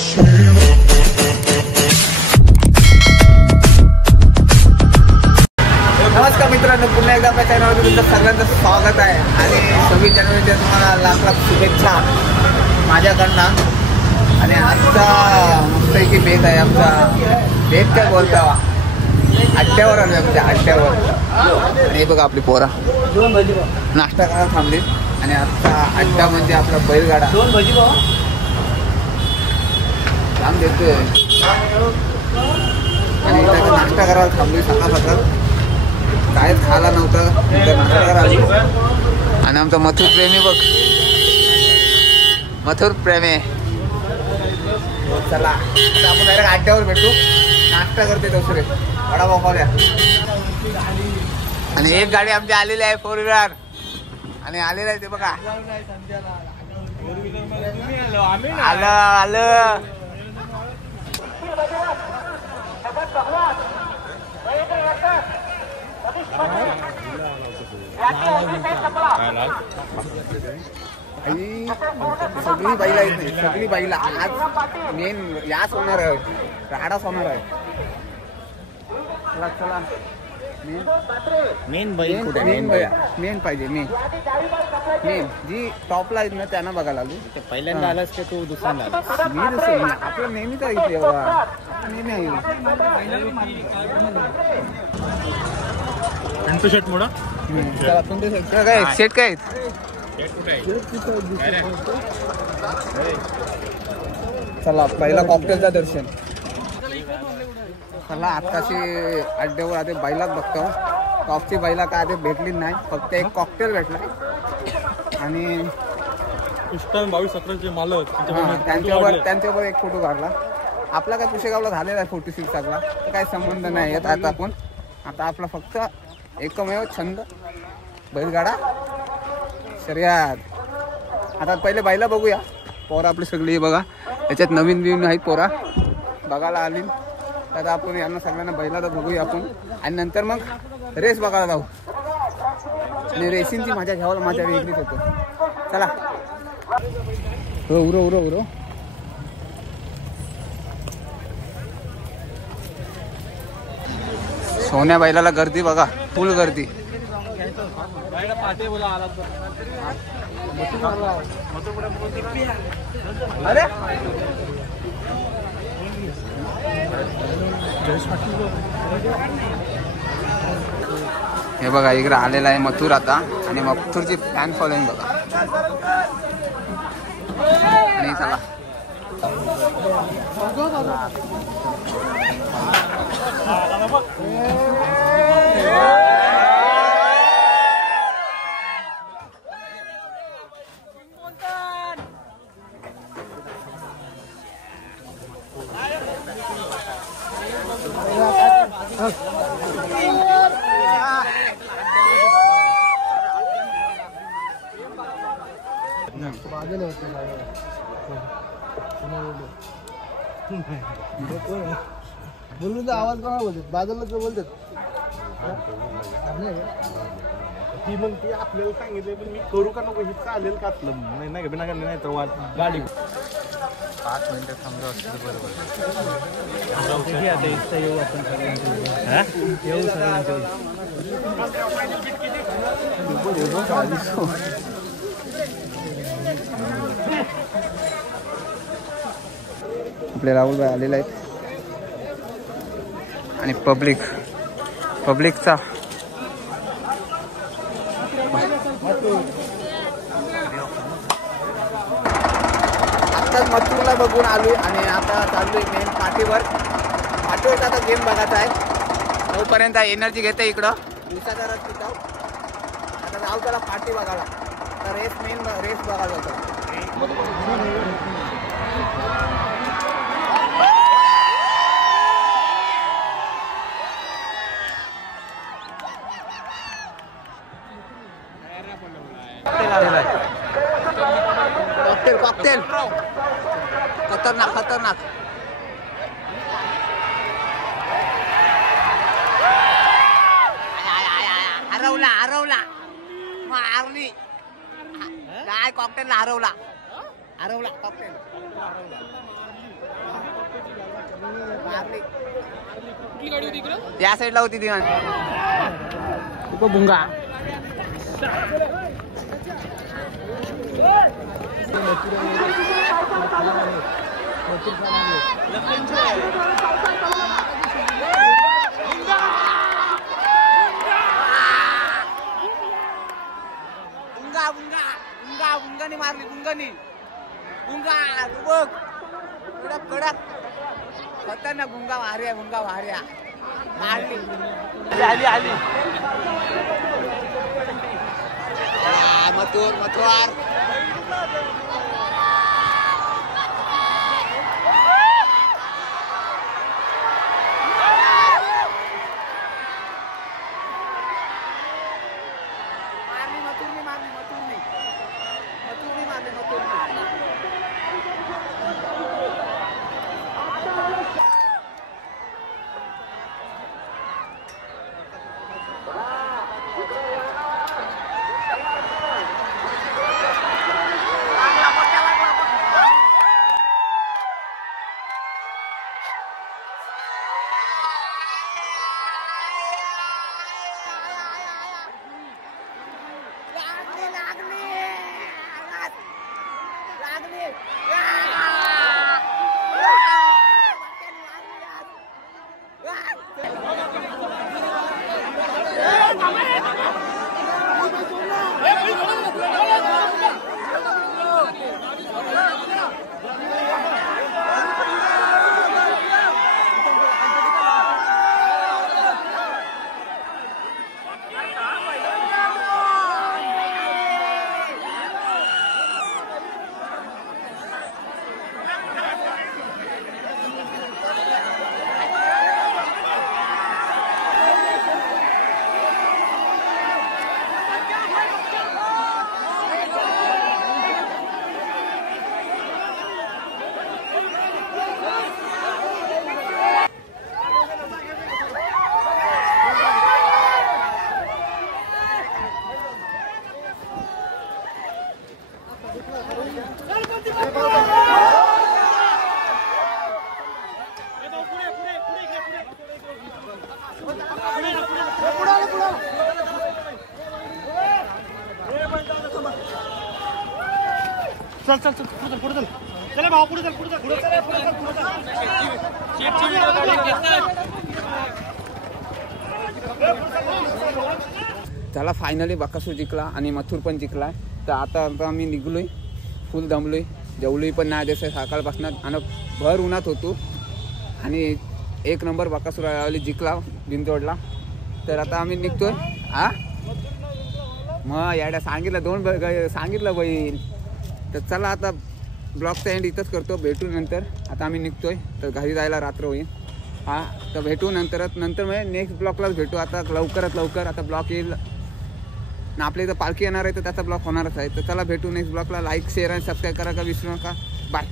नमस्कार मित्रांनो, पुन्हा एकदा आपल्या चॅनलवर तुमचं सगळ्यांचं स्वागत आहे आणि 26 जानेवारीच्या तुम्हाला लाख लाख शुभेच्छा माझ्याकडनं. आणि आजचा मस्तपैकी बेत आहे आमचा. बेत काय बोलता अड्ड्यावर आलो आमच्या अड्ड्यावर. आणि हे बघा आपली पोरा नाश्ता करायला थांबली. आणि आजचा अड्डा म्हणजे आपला बैलगाडा काम देतोय. आणि इथं नाश्ता करायला थांबली सकाळ सकाळ. काय खायला नव्हतं तर नाश्ता करायला. आणि आमचा मथुर प्रेमी बघ, मथुर प्रेमी. चला आता आपण डायरेक्ट अड्ड्यावर भेटू. नाश्ता करते दुसरे वडापाव खाऊया. आणि एक गाडी आमची आलेली आहे 4 व्हीलर. आणि आलेलं आहे ते बघा, आलं आलं. सगळी बाईला येत नाही, सगळी बाईला आज मेन याच होणार आहे, राडाच होणार आहे. चला चला मेन बैल कुठे? मेन पाहिजे, मेन जी टॉपला आहेत ना त्यांना बघायला आलो. ते पहिल्यांदा आलास की तू दुसऱ्यांदा आलास? मी दुसरं. आपलं नेहमीच आहे इथे एवढा नेहमी आहे. शेट मोडा काय शेट काय चला पहिला कॉकटेलचा दर्शन. चला आताशी अड्ड्यावर आधी बैलाच बघतो. टॉपची बैला काय आधी भेटली नाही, फक्त एक कॉकटेल भेटला. आणि 22-17 मालक त्यांच्यावर एक फोटो काढला. आपला काय पुशेगावला झालेला आहे फोटोशूट सगळा, तर काही संबंध नाही येत. आता आपण आता आपला फक्त एकमेव छंद बैलगाडा शर्यत. आता पहिले बैला बघूया. पोरा आपली सगळी बघा, याच्यात नवीन बिवीन आहेत पोरा बघायला आली. तर आपण यांना सगळ्यांना बैला तर बघूया आपण. आणि नंतर मग रेस बघायला जाऊ. आणि रेसिंगची मजा घ्यायला माझ्या वेगळीच होतो. चला उरो उरो उरो. सोन्या बैलाला गर्दी बघा, फुल गर्दी. अरे हे बघा इकडे आलेला आहे मथुर आता. आणि मथुरची फॅन फॉलोइंग बघा. आणि चला बोलून तर आवाज कोणा बोलतात? बाजूला तर बोलतात ती मग ती आपल्याला सांगितलं, पण मी करू का नको हे चालेल का आपलं नाही का नाही तर गाडी 5 मिनिटं थांबलो असतं बरोबर. येऊ आपण येऊ आपले राहुल भाई आलेले आहेत. आणि पब्लिकचा आत्ताच मथुरला बघून आलोय. आणि आता चाललोय मेन पाठीवर. आता गेम बघायचा आहे. तोपर्यंत एनर्जी घेते इकडं दिवसाचा रस पिताव. आता जाऊ त्याला पाठी बघायला. तर मेन रेस बघायला होता. कॉकटेल खतरनाक खतरनाक. हरवला मारली काय कॉकटेल हरवला कॉकटेल. या साईडला होती ती भुंगा गुंगानी मारली गुंगानी गुंगा बघ कडक कडक होता ना गुंगा वाऱ्या मारली आली मतवार चल पुढे चल चला भाऊ पुढे चल त्याला फायनली बकासूर जिंकला आणि मथुर पण जिंकला. तर आता आम्ही निघलोय, फुल दमलोय, जेवलोय पण नाही दिसत सकाळपासून आणि भर उन्हात होतो आणि 1 नंबर बकासूर जिंकला बिंदोडला. तर आता आम्ही निघतोय. मग याड्या सांगितलं बहीण. तर चला आता ब्लॉगचा एंड इथंच करतो, भेटू नंतर. आता आम्ही निघतोय तर घरी जायला रात्र होईल. तर भेटू नंतर म्हणजे नेक्स्ट ब्लॉगलाच भेटू. आता लवकरात लवकर आता ब्लॉग येईल ना, आपल्या इथं पालखी येणार आहे तर त्याचा ब्लॉग होणारच आहे. तर चला भेटू नेक्स्ट ब्लॉगला. लाईक शेअर आणि सबस्क्राईब करा का विसरू नका. बाय.